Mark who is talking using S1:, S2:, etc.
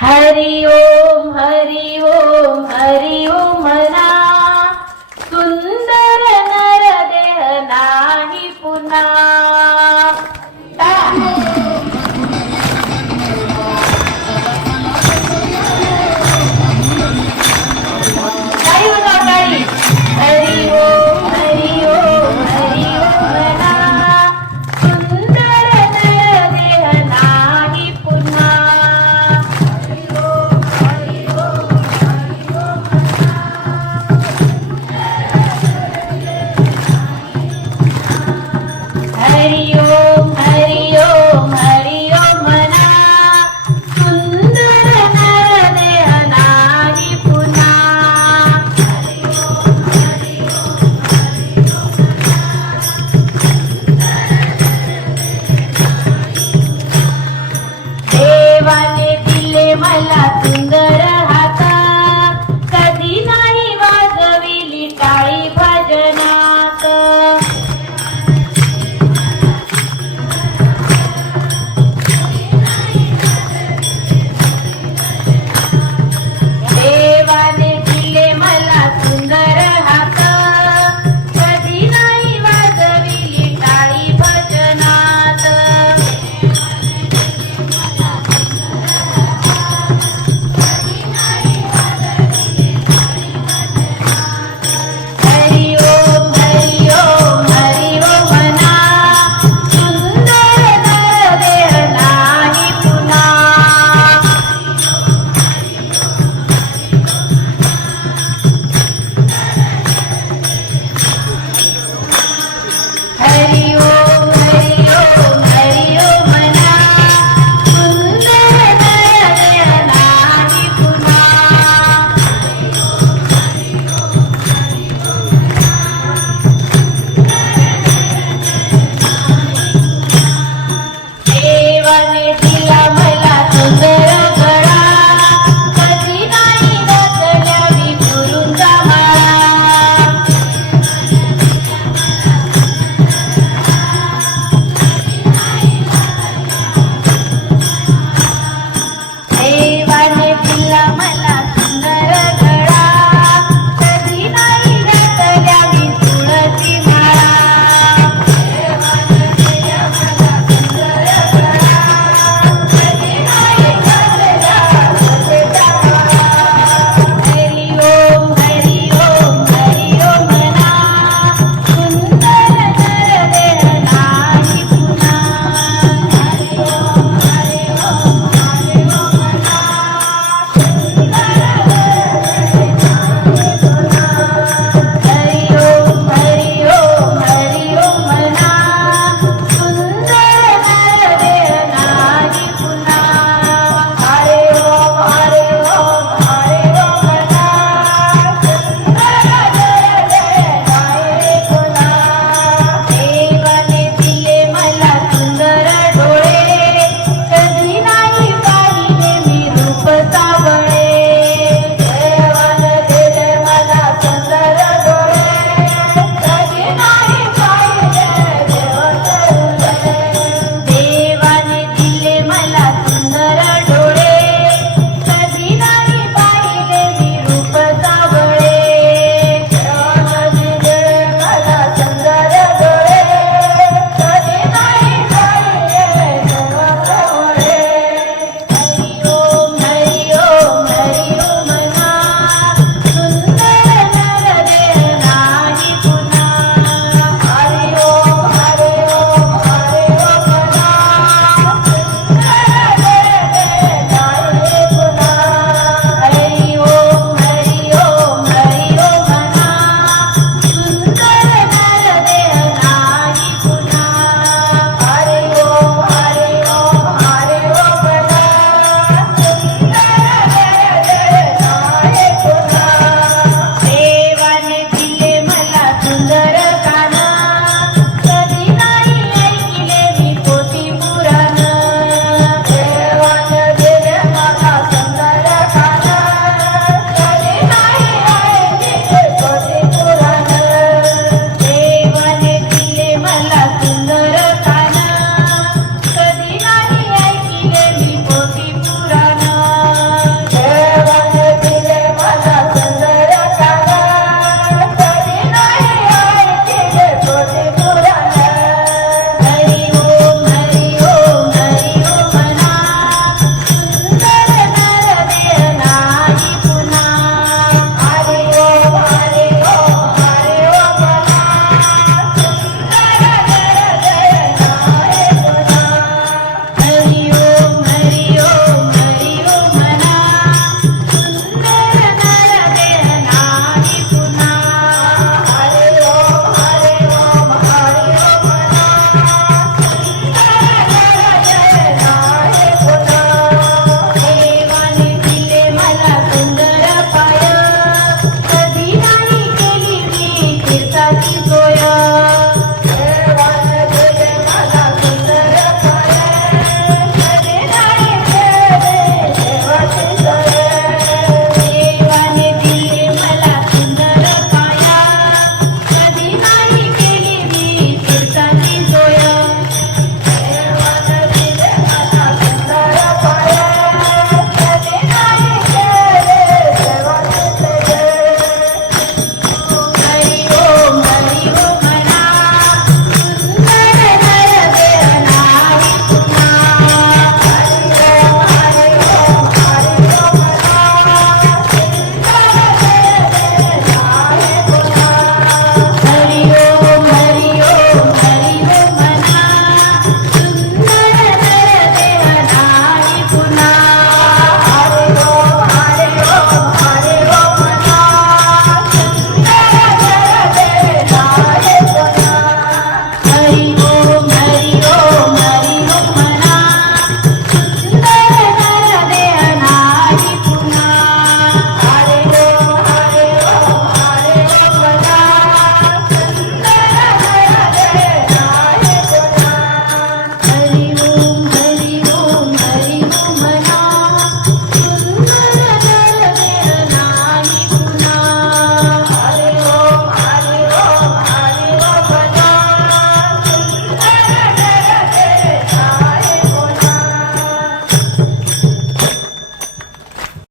S1: हरि ओम हरि ओम हरि रा